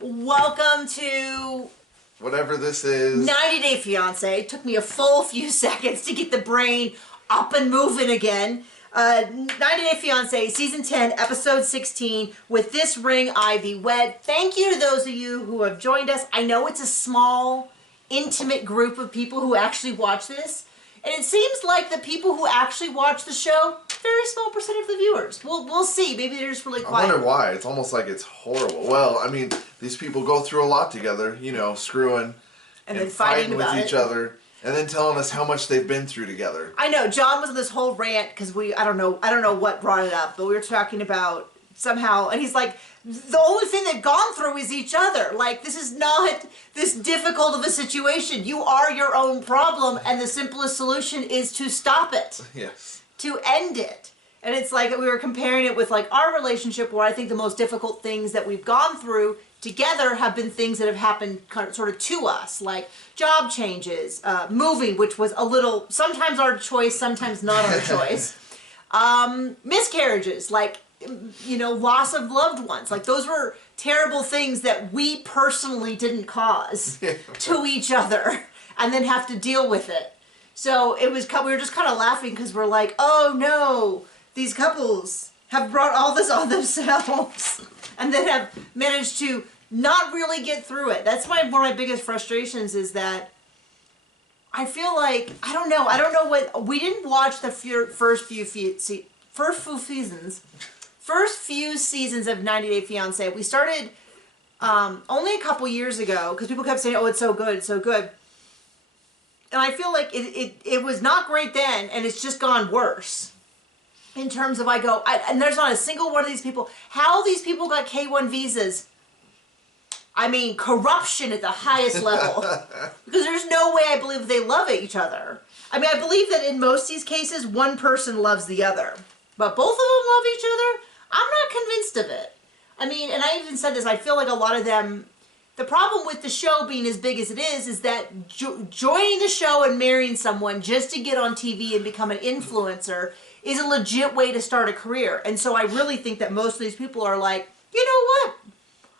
Welcome to whatever this is. 90 Day Fiance. It took me a full few seconds to get the brain up and moving again. 90 Day Fiance, Season 10, Episode 16, With This Ring I Thee Wed. Thank you to those of you who have joined us. I know it's a small, intimate group of people who actually watch this. And it seems like the people who actually watch the show, very small percent of the viewers. We'll see. Maybe they're just really quiet. I wonder why. It's almost like it's horrible. Well, I mean, these people go through a lot together, you know, screwing and then fighting with each other, and then telling us how much they've been through together. I know John was on this whole rant because I don't know what brought it up, but we were talking about somehow, and he's like, the only thing they've gone through is each other. Like, this is not this difficult of a situation. You are your own problem, and the simplest solution is to stop it. Yes. To end it. And it's like we were comparing it with like our relationship, where I think the most difficult things that we've gone through together have been things that have happened sort of to us, like job changes, moving, which was a little, sometimes our choice, sometimes not our choice. Miscarriages, like, you know, loss of loved ones. Like, those were terrible things that we personally didn't cause to each other and then have to deal with it. So it was, we were just kind of laughing because we're like, oh no, these couples have brought all this on themselves and then have managed to not really get through it. That's one of my biggest frustrations, is that I feel like, I don't know what, we didn't watch the first few seasons of 90 Day Fiancé. We started only a couple years ago because people kept saying, oh, it's so good, it's so good. And I feel like it was not great then, and it's just gone worse. In terms of, and there's not a single one of these people. How these people got K-1 visas? I mean, corruption at the highest level. Because there's no way I believe they love each other. I mean, I believe that in most of these cases, one person loves the other. But both of them love each other? I'm not convinced of it. I mean, and I even said this, I feel like a lot of them, the problem with the show being as big as it is that joining the show and marrying someone just to get on TV and become an influencer is a legit way to start a career. And so I really think that most of these people are like, you know what?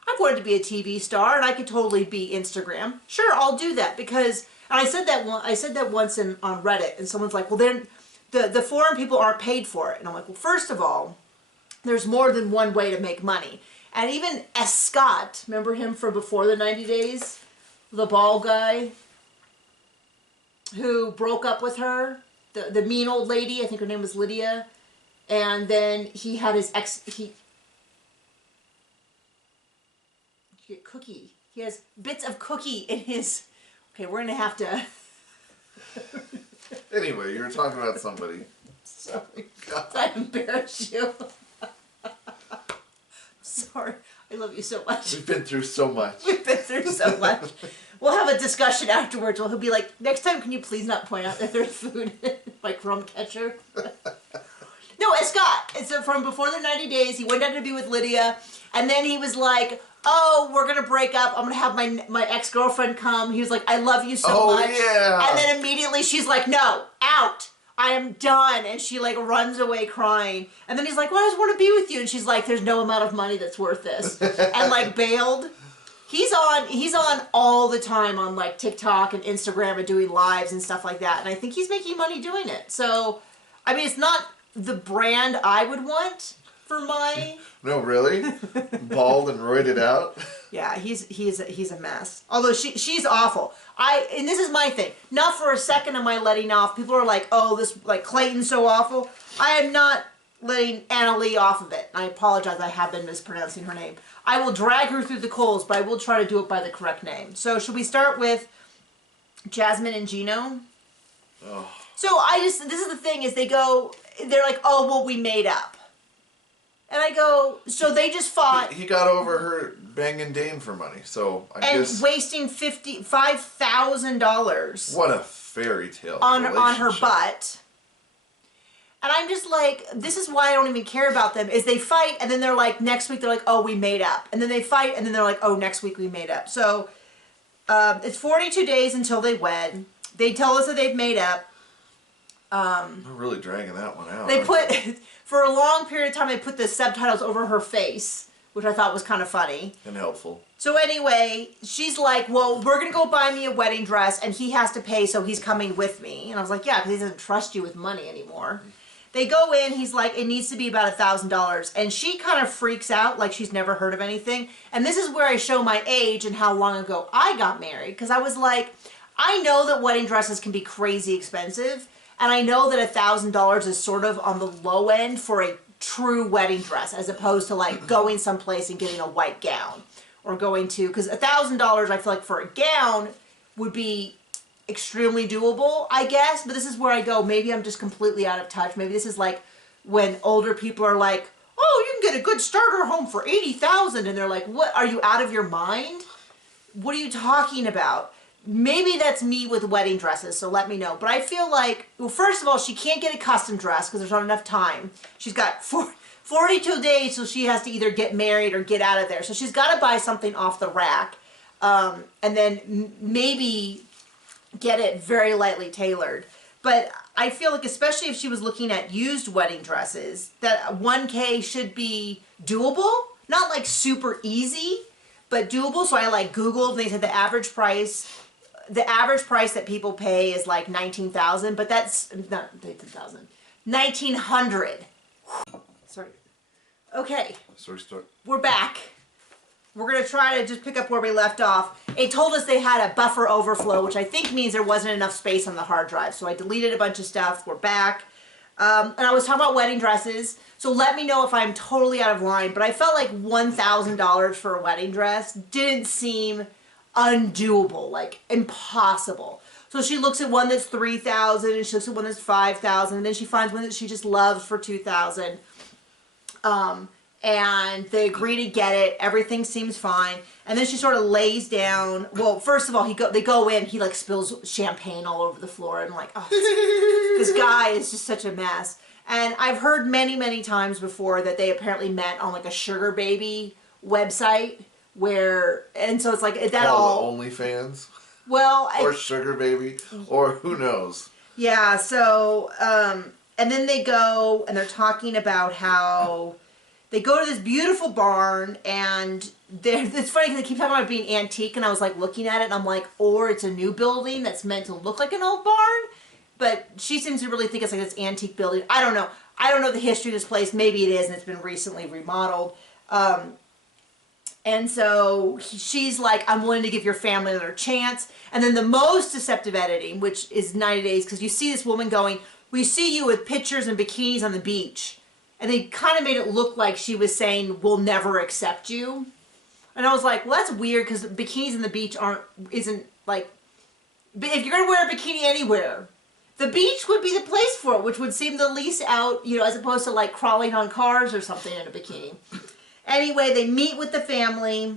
I've wanted to be a TV star, and I could totally be Instagram. Sure, I'll do that, because, and I said that once on Reddit, and someone's like, well, then the foreign people aren't paid for it. And I'm like, well, first of all, there's more than one way to make money. And even S. Scott, remember him from before the 90 days? The bald guy who broke up with her, the mean old lady, I think her name was Lydia. And then he had his cookie. He has bits of cookie in his, okay, we're gonna have to. Anyway, you were talking about somebody. Sorry. I embarrassed you. Sorry. I love you so much. We've been through so much. We've been through so much. We'll have a discussion afterwards. He'll be like, next time can you please not point out that there's food like crumb catcher? No, it's Scott. It's from before the 90 days. He went down to be with Lydia, and then he was like, oh, we're going to break up. I'm going to have my ex-girlfriend come. He was like, I love you so much. Yeah. And then immediately she's like, no, out. I am done. And she like runs away crying. And then he's like, well, I just want to be with you. And she's like, there's no amount of money that's worth this. And like bailed. He's on all the time on like TikTok and Instagram and doing lives and stuff like that. And I think he's making money doing it. So, I mean, it's not the brand I would want for my... No, really? Bald and roided out? Yeah, he's a mess. Although she's awful. And this is my thing. Not for a second am I letting off. People are like, oh, this, like, Clayton's so awful. I am not letting Anna Lee off of it. I apologize, I have been mispronouncing her name. I will drag her through the coals, but I will try to do it by the correct name. So should we start with Jasmine and Gino? Oh. So this is the thing, is they're like, oh, well, we made up. And I go, so they just fought. He got over her banging Dane for money, so I guess. And wasting $5,000. What a fairy tale on her butt. And I'm just like, this is why I don't even care about them, is they fight, and then they're like, next week they're like, oh, we made up. And then they fight, and then they're like, oh, next week we made up. So it's 42 days until they wed. They tell us that they've made up. They're really dragging that one out. They put, for a long period of time, they put the subtitles over her face, which I thought was kind of funny. And helpful. So anyway, she's like, well, we're going to go buy me a wedding dress, and he has to pay, so he's coming with me. And I was like, yeah, because he doesn't trust you with money anymore. They go in, he's like, it needs to be about $1,000. And she kind of freaks out like she's never heard of anything. And this is where I show my age and how long ago I got married. Because I was like, I know that wedding dresses can be crazy expensive. And I know that $1,000 is sort of on the low end for a true wedding dress, as opposed to like going someplace and getting a white gown. Or going to, because $1,000 I feel like for a gown would be extremely doable, I guess. But this is where I go, maybe I'm just completely out of touch. Maybe this is like when older people are like, oh, you can get a good starter home for $80,000, and they're like, what, are you out of your mind? What are you talking about? Maybe that's me with wedding dresses, so let me know. But I feel like, well, first of all, she can't get a custom dress because there's not enough time. She's got 42 days, so she has to either get married or get out of there. So she's got to buy something off the rack, and then maybe get it very lightly tailored. But I feel like, especially if she was looking at used wedding dresses, that 1K should be doable. Not like super easy, but doable. So I like Googled, and they said the average price that people pay is like $19,000, but that's not $19,000, $1,900. Sorry. Okay. Sorry, start. We're back. We're going to try to just pick up where we left off. It told us they had a buffer overflow, which I think means there wasn't enough space on the hard drive. So I deleted a bunch of stuff. We're back. And I was talking about wedding dresses. So let me know if I'm totally out of line. But I felt like $1,000 for a wedding dress didn't seem undoable, like impossible. So she looks at one that's $3,000, and she looks at one that's $5,000, and then she finds one that she just loves for $2,000. And they agree to get it. Everything seems fine. And then she sort of lays down. Well, first of all, they go in. He like spills champagne all over the floor. And I'm like, oh, this guy is just such a mess. And I've heard many, many times before that they apparently met on like a sugar baby website where, and so it's like that all. OnlyFans. Well, or sugar baby, or who knows. Yeah. So, and then they go and they're talking about how they go to this beautiful barn, and it's funny because they keep talking about it being antique, and I was like looking at it and I'm like, or it's a new building that's meant to look like an old barn, but she seems to really think it's like this antique building. I don't know. I don't know the history of this place. Maybe it is, and it's been recently remodeled. And so she's like, I'm willing to give your family another chance. And then the most deceptive editing, which is 90 days, because you see this woman going, we see you with pictures and bikinis on the beach. And they kind of made it look like she was saying, we'll never accept you. And I was like, well, that's weird, because bikinis on the beach isn't like, if you're going to wear a bikini anywhere, the beach would be the place for it, which would seem the least out, you know, as opposed to like crawling on cars or something in a bikini. Anyway, they meet with the family,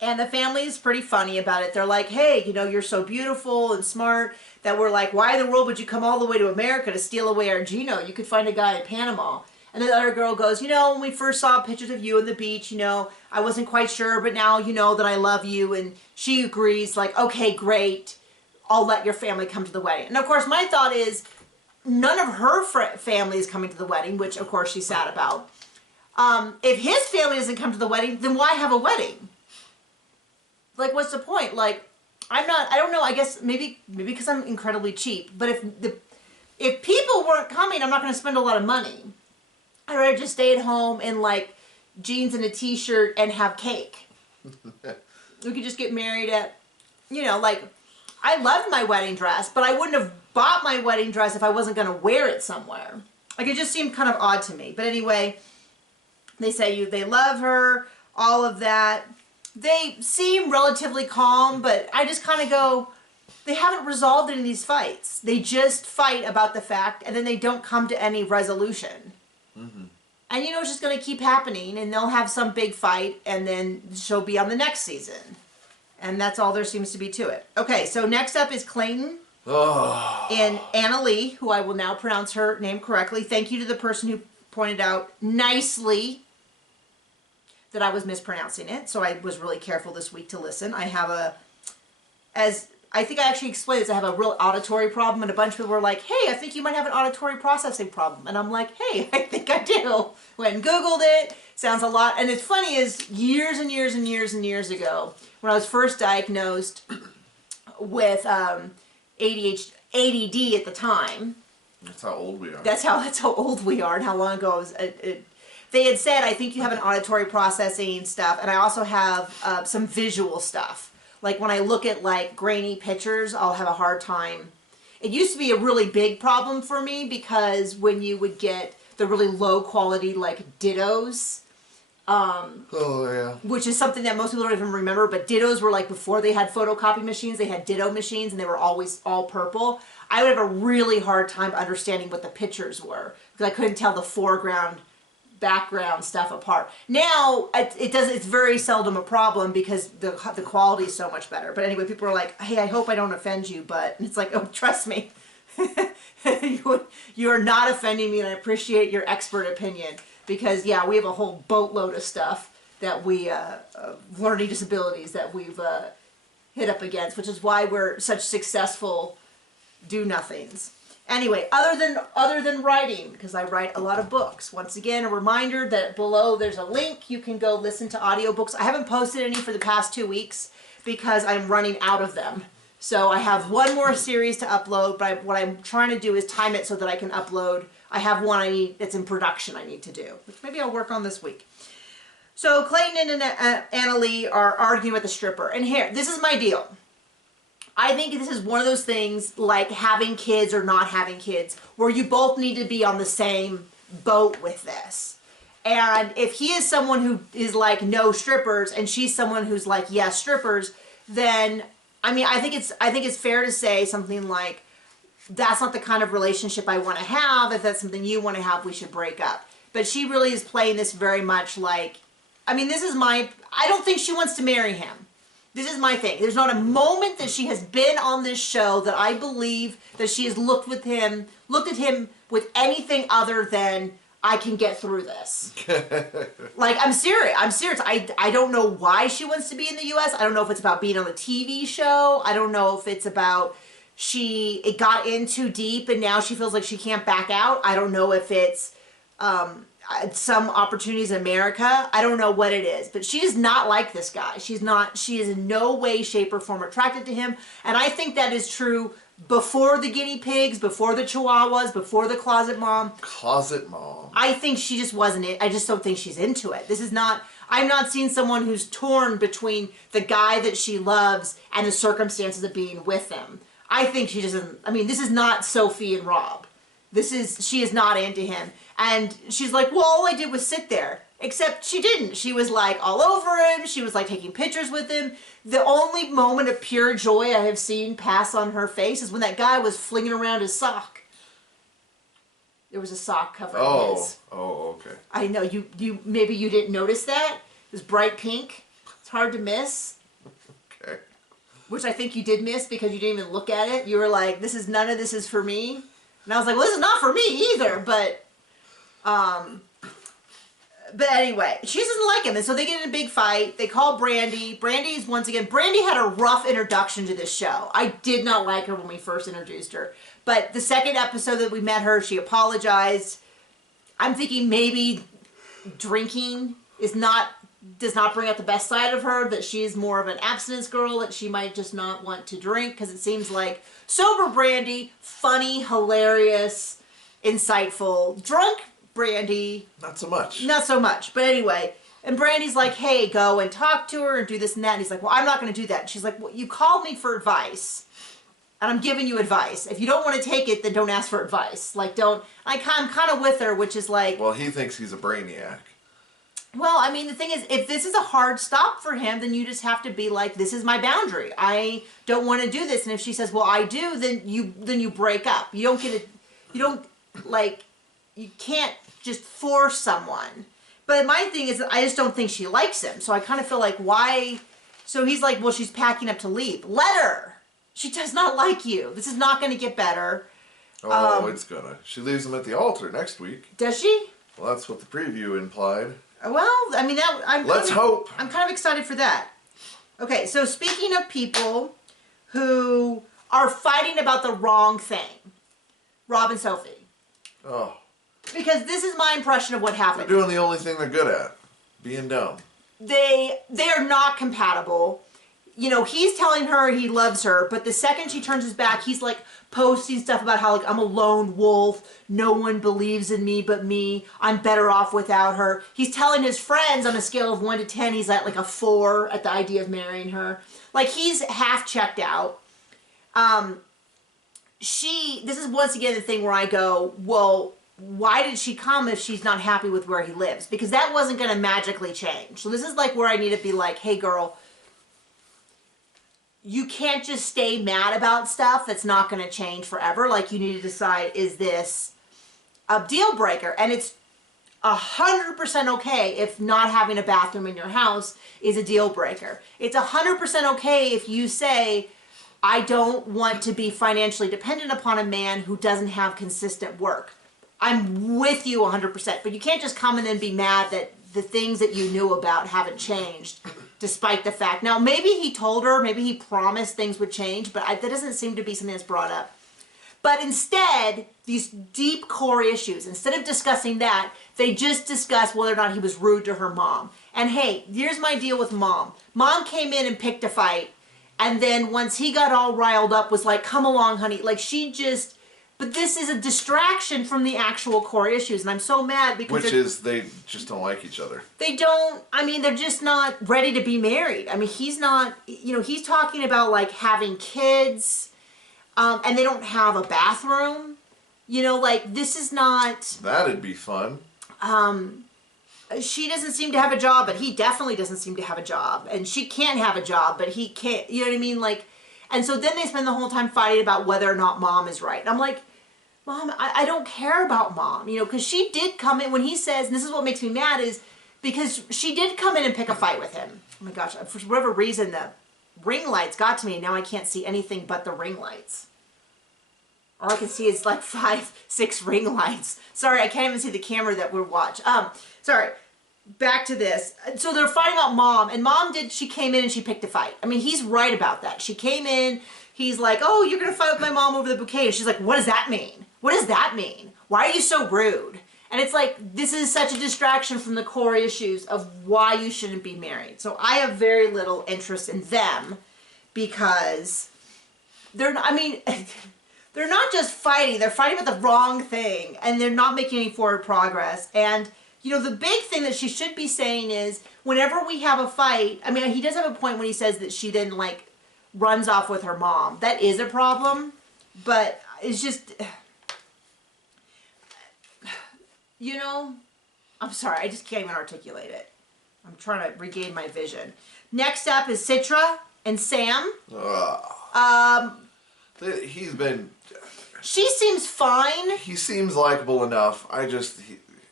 and the family is pretty funny about it. They're like, hey, you know, you're so beautiful and smart that we're like, why in the world would you come all the way to America to steal away our Gino? You could find a guy in Panama. And the other girl goes, you know, when we first saw pictures of you on the beach, you know, I wasn't quite sure, but now you know that I love you. And she agrees, like, okay, great. I'll let your family come to the wedding. And of course, my thought is, none of her family is coming to the wedding, which of course she's sad about. If his family doesn't come to the wedding, then why have a wedding? Like, what's the point? Like, I don't know, I guess maybe because I'm incredibly cheap, but if people weren't coming, I'm not going to spend a lot of money. I'd rather just stay at home in like jeans and a t-shirt and have cake. We could just get married at, you know, like, I loved my wedding dress, but I wouldn't have bought my wedding dress if I wasn't going to wear it somewhere. Like, it just seemed kind of odd to me. But anyway, they say they love her, all of that. They seem relatively calm, but I just kind of go, they haven't resolved any of these fights. They just fight about the fact, and then they don't come to any resolution. Mm-hmm. And, you know, it's just going to keep happening, and they'll have some big fight, and then she'll be on the next season. And that's all there seems to be to it. Okay, so next up is Clayton and Anna Lee, who I will now pronounce her name correctly. Thank you to the person who pointed out nicely that I was mispronouncing it. So I was really careful this week to listen. I have as I think I actually explained this. I have a real auditory problem, and a bunch of people were like, hey, I think you might have an auditory processing problem. And I'm like, hey, I think I do. Went and Googled it. Sounds a lot. And it's funny is years and years and years and years ago, when I was first diagnosed with ADHD, ADD at the time. That's how old we are. That's how old we are and how long ago it was. They had said, I think you have an auditory processing stuff, and I also have some visual stuff. Like when I look at like grainy pictures, I'll have a hard time. It used to be a really big problem for me because when you would get the really low quality like dittos, Oh, yeah. which is something that most people don't even remember, but dittos were like before they had photocopy machines, they had ditto machines and they were always all purple. I would have a really hard time understanding what the pictures were because I couldn't tell the foreground, background stuff apart. Now it's very seldom a problem because the quality is so much better. But anyway, people are like, hey, I hope I don't offend you, but it's like, oh, trust me. You are not offending me, and I appreciate your expert opinion because yeah, we have a whole boatload of stuff that we learning disabilities that we've hit up against, which is why we're such successful do-nothings. Anyway, other than writing, because I write a lot of books. Once again, a reminder that below there's a link. You can go listen to audiobooks. I haven't posted any for the past 2 weeks because I'm running out of them. So I have one more series to upload, but what I'm trying to do is time it so that I can upload. I have one that's in production I need to do, which maybe I'll work on this week. So Clayton and Anna Lee are arguing with the stripper. And here, this is my deal. I think this is one of those things like having kids or not having kids where you both need to be on the same boat with this. And if he is someone who is like no strippers and she's someone who's like yes strippers, then I mean I think it's fair to say something like that's not the kind of relationship I want to have. If that's something you want to have, we should break up. But she really is playing this very much like, I mean, I don't think she wants to marry him. This is my thing. There's not a moment that she has been on this show that I believe that she has looked at him with anything other than I can get through this. Like, I'm serious. I don't know why she wants to be in the U.S. I don't know if it's about being on the TV show. I don't know if it's about it got in too deep and now she feels like she can't back out. I don't know if it's some opportunities in America. I don't know what it is, but she is not like this guy. She is in no way, shape, or form attracted to him. And I think that is true before the guinea pigs, before the chihuahuas, before the closet mom. Closet mom. I think she just wasn't it. I just don't think she's into it. I'm not seeing someone who's torn between the guy that she loves and the circumstances of being with him. I think she doesn't, I mean, this is not Sophie and Rob. She is not into him. And she's like, well, all I did was sit there. Except she didn't. She was like all over him. She was like taking pictures with him. The only moment of pure joy I have seen pass on her face is when that guy was flinging around his sock. There was a sock covering his. Oh, okay. I know, maybe you didn't notice that. It was bright pink. It's hard to miss. Okay. Which I think you did miss because you didn't even look at it. You were like, none of this is for me. And I was like, well, this is not for me either, but anyway, she doesn't like him, and so they get in a big fight. They call Brandy. Brandy had a rough introduction to this show. I did not like her when we first introduced her. But the second episode that we met her, she apologized. I'm thinking maybe drinking does not bring out the best side of her, that she is more of an abstinence girl, that she might just not want to drink, because it seems like sober Brandy, funny, hilarious, insightful. Drunk Brandy, not so much. Not so much. But anyway, and Brandy's like, hey, go and talk to her and do this and that. And he's like, well, I'm not going to do that. And she's like, well, you called me for advice, and I'm giving you advice. If you don't want to take it, then don't ask for advice. Like, I'm kind of with her, which is like... Well, he thinks he's a brainiac. Well, I mean, the thing is, if this is a hard stop for him, then you just have to be like, this is my boundary. I don't want to do this. And if she says, well, I do, then you break up. You can't just force someone. But my thing is, I just don't think she likes him. So I kind of feel like, why? So he's like, well, she's packing up to leave. Let her. She does not like you. This is not going to get better. Oh, it's gonna. She leaves him at the altar next week. Does she? Well, that's what the preview implied. Well, I mean, let's hope. I'm kind of excited for that. Okay, so speaking of people who are fighting about the wrong thing. Rob and Sophie. Oh. Because this is my impression of what happened. They're doing the only thing they're good at. Being dumb. They are not compatible. You know, he's telling her he loves her, but the second she turns his back, he's like posting stuff about how like I'm a lone wolf, no one believes in me but me, I'm better off without her. He's telling his friends on a scale of 1 to 10, he's at like a 4 at the idea of marrying her. Like he's half checked out. This is once again the thing where I go, well, why did she come if she's not happy with where he lives? Because that wasn't going to magically change. So this is like where I need to be like, hey girl, you can't just stay mad about stuff that's not going to change forever. Like you need to decide, is this a deal breaker? And it's 100% okay if not having a bathroom in your house is a deal breaker. It's 100% okay if you say, I don't want to be financially dependent upon a man who doesn't have consistent work. I'm with you 100%, but you can't just come in and be mad that the things that you knew about haven't changed, despite the fact. Now, maybe he told her, maybe he promised things would change, but that doesn't seem to be something that's brought up. But instead, these deep core issues, instead of discussing that, they just discuss whether or not he was rude to her mom. And hey, here's my deal with mom. Mom came in and picked a fight, and then once he got all riled up, was like, come along, honey. Like she just... But this is a distraction from the actual core issues, and I'm so mad because... Which is, they just don't like each other. They don't, I mean, they're just not ready to be married. I mean, he's not, you know, he's talking about, like, having kids, and they don't have a bathroom. You know, like, this is not... That'd be fun. She doesn't seem to have a job, but he definitely doesn't seem to have a job. And she can't have a job, but he can't, you know what I mean? Like, and so then they spend the whole time fighting about whether or not mom is right. And I'm like... Mom, I don't care about mom, you know, because she did come in, when he says, and this is what makes me mad, is because she did come in and pick a fight with him. Oh my gosh, for whatever reason, the ring lights got to me, and now I can't see anything but the ring lights. All I can see is like 5, 6 ring lights. Sorry, I can't even see the camera that we're watching. Sorry, back to this. So they're fighting about mom, and she came in and she picked a fight. I mean, he's right about that. She came in, he's like, oh, you're going to fight with my mom over the bouquet. And she's like, what does that mean? What does that mean? Why are you so rude? And it's like, this is such a distraction from the core issues of why you shouldn't be married. So I have very little interest in them because they're not, I mean, they're not just fighting, they're fighting about the wrong thing and they're not making any forward progress. And, you know, the big thing that she should be saying is whenever we have a fight, I mean, he does have a point when he says that she then like runs off with her mom. That is a problem, but it's just... You know, I'm sorry, I just can't even articulate it. I'm trying to regain my vision. Next up is Citra and Sam. He's been... She seems fine. He seems likable enough.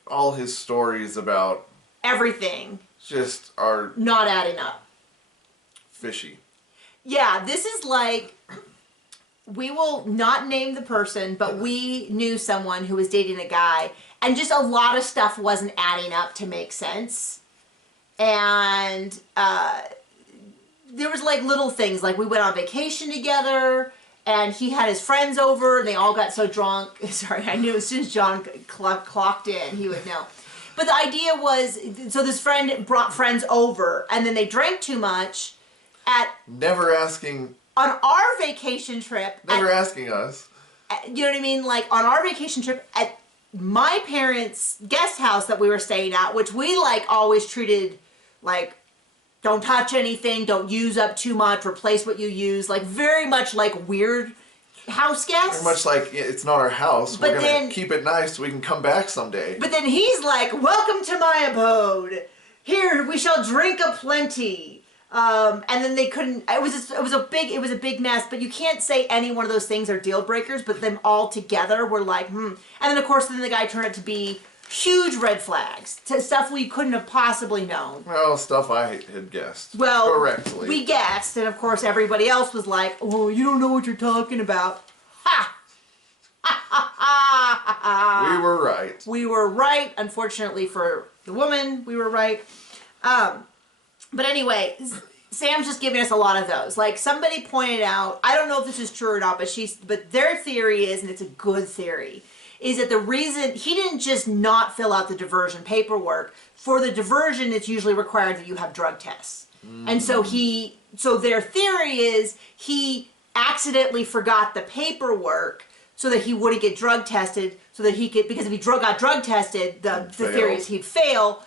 All his stories about... Everything. Just are... Not adding up. Fishy. Yeah, this is like... We will not name the person, but we knew someone who was dating a guy, and just a lot of stuff wasn't adding up to make sense. And there was like little things, like we went on vacation together, and he had his friends over, and they all got so drunk. Sorry, I knew as soon as John clocked in, he would know. But the idea was, so this friend brought friends over, and then they drank too much at... Never asking... On our vacation trip... Never asking us. You know what I mean? Like, on our vacation trip at my parents' guest house that we were staying at, which we, like, always treated, like, don't touch anything, don't use up too much, replace what you use. Like, very much like weird house guests. Very much like, it's not our house. But we're going to keep it nice so we can come back someday. But then he's like, welcome to my abode. Here, we shall drink aplenty. And then they couldn't, it was a big mess, but you can't say any one of those things are deal breakers, but them all together were like, And then of course, then the guy turned out to be huge red flags, to stuff we couldn't have possibly known. Well, stuff I had guessed. Well, correctly. We guessed, and of course everybody else was like, oh, you don't know what you're talking about. Ha! Ha ha ha ha! We were right. We were right, unfortunately for the woman, we were right. But anyway, Sam's just giving us a lot of those. Like, somebody pointed out, I don't know if this is true or not, but their theory is, and it's a good theory, is that the reason he didn't just not fill out the diversion paperwork. For the diversion, it's usually required that you have drug tests. And so their theory is he accidentally forgot the paperwork so that he wouldn't get drug tested, so that he could, because if he got drug tested, the theory is he'd fail.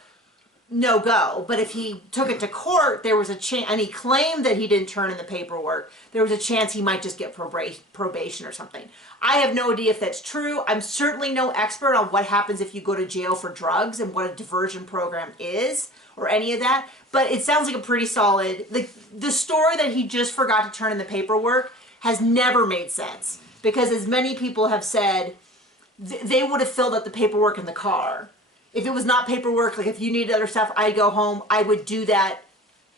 No go. But if he took it to court, there was a chance, and he claimed that he didn't turn in the paperwork, there was a chance he might just get probation or something. I have no idea if that's true. I'm certainly no expert on what happens if you go to jail for drugs and what a diversion program is or any of that, but it sounds like a pretty solid, the story that he just forgot to turn in the paperwork has never made sense, because as many people have said, they would have filled out the paperwork in the car. If it was not paperwork, like if you needed other stuff, I'd go home, I would do that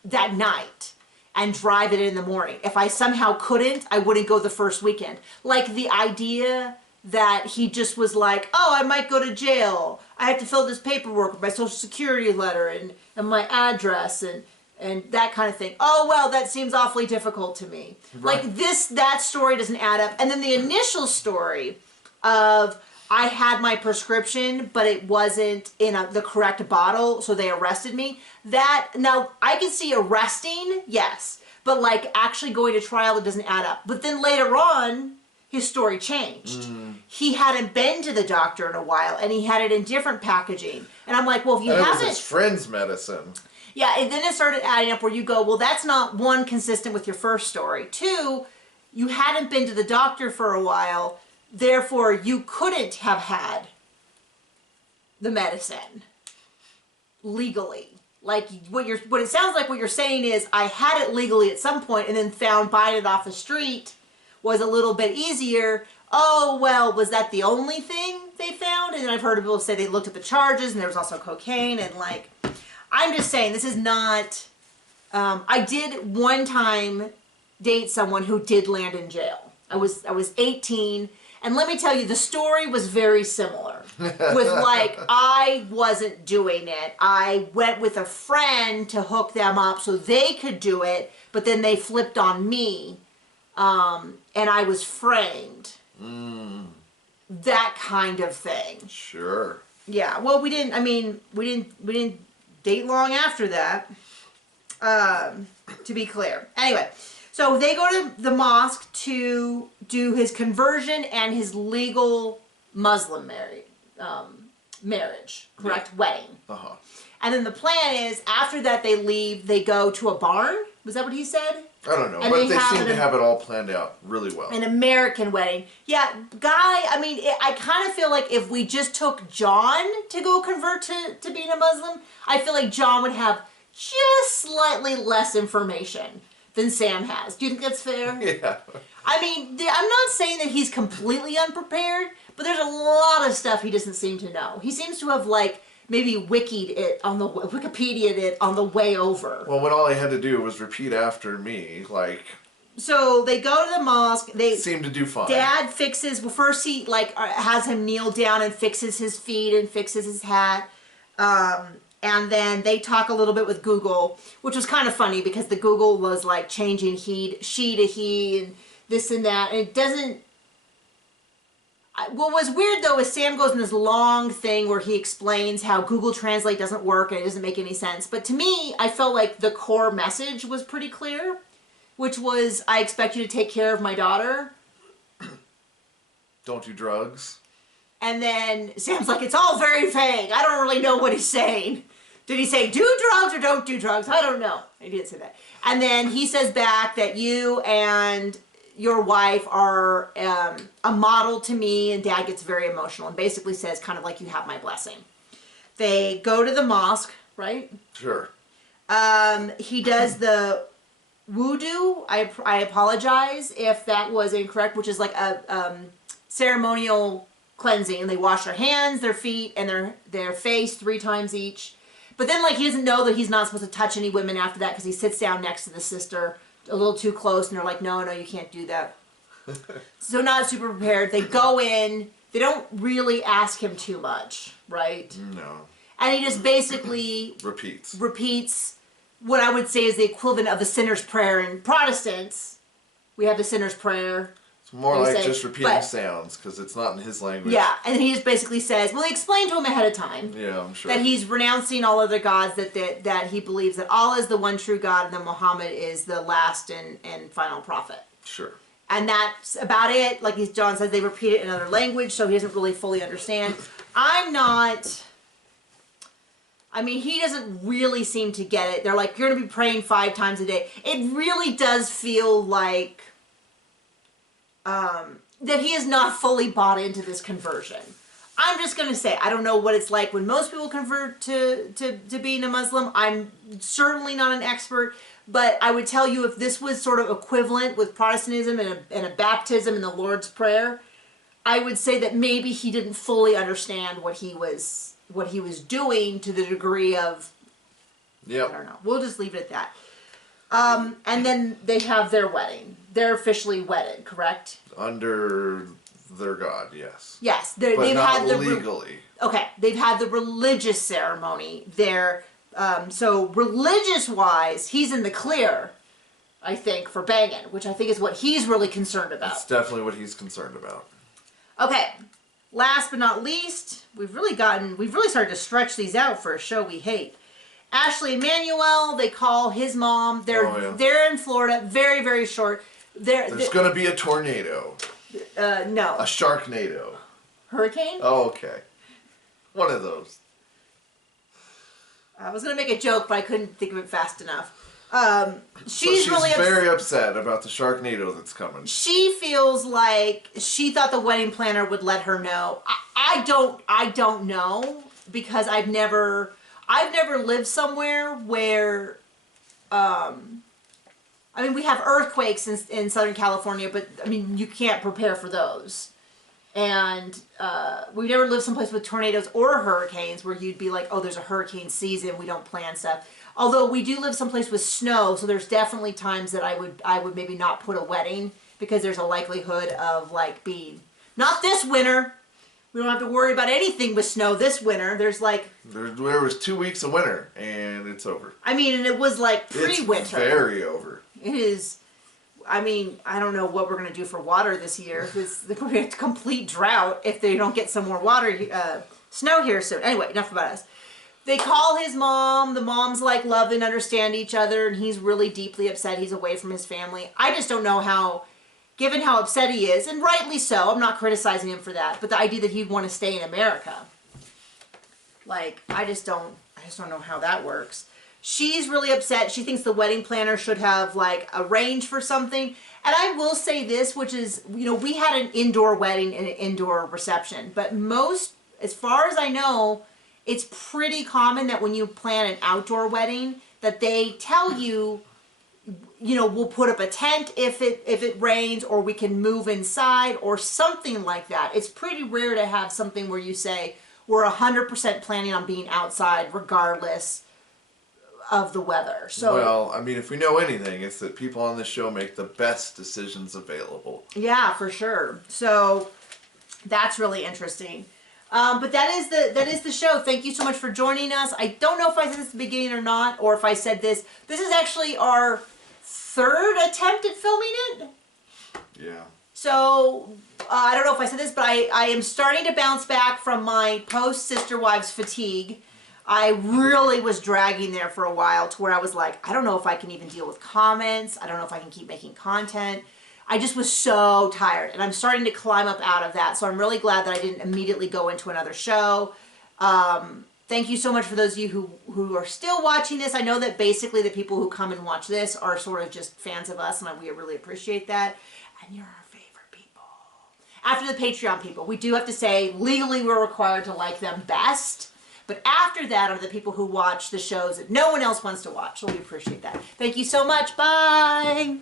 night and drive it in the morning. If I somehow couldn't, I wouldn't go the first weekend. Like the idea that he just was like, oh, I might go to jail. I have to fill this paperwork with my social security letter and my address and that kind of thing. Oh, well, that seems awfully difficult to me. Right. Like that story doesn't add up. And then the initial story of, I had my prescription, but it wasn't in the correct bottle, so they arrested me. Now, I can see arresting, yes, but like actually going to trial, it doesn't add up. But then later on, his story changed. He hadn't been to the doctor in a while, and he had it in different packaging. And I'm like, well, if you haven't... It was his friend's medicine. Yeah, and then it started adding up where you go, well, that's not, one, consistent with your first story. Two, you hadn't been to the doctor for a while, therefore, you couldn't have had the medicine legally. Like what it sounds like what you're saying is, I had it legally at some point and then found buying it off the street was a little bit easier. Oh, well, was that the only thing they found? And then I've heard people say they looked at the charges and there was also cocaine, and like, I'm just saying, this is not, I did one time date someone who did land in jail. I was 18. And let me tell you, the story was very similar. With like, I wasn't doing it. I went with a friend to hook them up so they could do it, but then they flipped on me, and I was framed. That kind of thing. Sure. Yeah. Well, we didn't date long after that. To be clear. Anyway. So they go to the mosque to do his conversion and his legal Muslim marriage, correct? Yeah. Wedding. Uh-huh. And then the plan is, after that they leave, they go to a barn? Was that what he said? I don't know, and but they seem to have it all planned out really well. An American wedding. Yeah, I kind of feel like if we just took John to go convert to being a Muslim, I feel like John would have just slightly less information than Sam has. Do you think that's fair? Yeah. I mean, I'm not saying that he's completely unprepared, but there's a lot of stuff he doesn't seem to know. He seems to have, like, maybe Wikipedia'd it on the way over. Well, when all he had to do was repeat after me, like... So they go to the mosque. They seem to do fine. Dad fixes... Well, first he, like, has him kneel down and fixes his feet and fixes his hat. And then they talk a little bit with Google, which was kind of funny because the Google was like changing she to he and this and that. And it doesn't... What was weird though is Sam goes in this long thing where he explains how Google Translate doesn't work and it doesn't make any sense. But to me, I felt like the core message was pretty clear, which was, I expect you to take care of my daughter. Don't do drugs. And then Sam's like, it's all very vague. I don't really know what he's saying. Did he say do drugs or don't do drugs? I don't know. He didn't say that. And then he says back that you and your wife are a model to me, and Dad gets very emotional and basically says kind of like, you have my blessing. They go to the mosque, right? Sure. He does the wudu. I apologize if that was incorrect, which is like a ceremonial cleansing, and they wash their hands, their feet, and their face 3 times each. But then, like, he doesn't know that he's not supposed to touch any women after that because he sits down next to the sister a little too close, and they're like, no, you can't do that. So not super prepared. They go in. They don't really ask him too much, right? No. And he just basically repeats what I would say is the equivalent of the sinner's prayer in Protestants. We have the sinner's prayer. It's more like say, just repeating sounds because it's not in his language. Yeah, and he just basically says, well, they explain to him ahead of time. Yeah, I'm sure. That he's renouncing all other gods, that he believes that Allah is the one true God and that Muhammad is the last and final prophet. Sure. And that's about it. Like John says, they repeat it in another language, so he doesn't really fully understand. He doesn't really seem to get it. They're like, you're going to be praying 5 times a day. It really does feel like that he is not fully bought into this conversion. I'm just going to say, I don't know what it's like when most people convert to being a Muslim. I'm certainly not an expert, but I would tell you if this was sort of equivalent with Protestantism and a baptism and the Lord's Prayer, I would say that maybe he didn't fully understand what he was doing to the degree of, yep. I don't know. We'll just leave it at that. And then they have their wedding. They're officially wedded, correct? Under their God, yes. Yes, but they've not had the legally. Okay, they've had the religious ceremony. So religious-wise, he's in the clear, I think, for banging, which I think is what he's really concerned about. That's definitely what he's concerned about. Okay, last but not least, we've really started to stretch these out for a show we hate. Ashley and Manuel, they call his mom. They're in Florida, very, very short. There's going to be a tornado. No. A sharknado. Hurricane? Oh, okay. One of those. I was going to make a joke, but I couldn't think of it fast enough. She's really very upset about the sharknado that's coming. She feels like she thought the wedding planner would let her know. I don't know, because I've never lived somewhere where, we have earthquakes in Southern California, but you can't prepare for those. And we've never lived someplace with tornadoes or hurricanes where you'd be like, oh, there's a hurricane season, we don't plan stuff. Although we do live someplace with snow, so there's definitely times that I would maybe not put a wedding because there's a likelihood of being, not this winter. We don't have to worry about anything with snow this winter. There was 2 weeks of winter and it's over. And it was pre-winter. It's very over. It is. I don't know what we're going to do for water this year. It's going to be a complete drought if they don't get some more snow here soon. Anyway, enough about us. They call his mom. The moms love and understand each other, and he's really deeply upset. He's away from his family. I just don't know how, given how upset he is, and rightly so. I'm not criticizing him for that, but the idea that he'd want to stay in America, I just don't know how that works. She's really upset. She thinks the wedding planner should have arranged for something. And I will say this, which is, we had an indoor wedding and an indoor reception, but as far as I know, it's pretty common that when you plan an outdoor wedding, that they tell you, we'll put up a tent if it rains, or we can move inside or something like that. It's pretty rare to have something where you say, we're 100% planning on being outside regardless of the weather. So, well, if we know anything, it's that people on this show make the best decisions available. Yeah, for sure. So that's really interesting. But that is the show. Thank you so much for joining us. I don't know if I said this at the beginning or not, or if I said this. This is actually our 3rd attempt at filming it. Yeah. So, I don't know if I said this, but I am starting to bounce back from my post-Sister Wives fatigue. I really was dragging there for a while to where I was like, I don't know if I can even deal with comments. I don't know if I can keep making content. I just was so tired, and I'm starting to climb up out of that. So I'm really glad that I didn't immediately go into another show. Thank you so much for those of you who are still watching this. I know that basically the people who come and watch this are sort of just fans of us, and we really appreciate that. And you're our favorite people. After the Patreon people, we do have to say legally we're required to like them best. But after that are the people who watch the shows that no one else wants to watch. So we appreciate that. Thank you so much. Bye.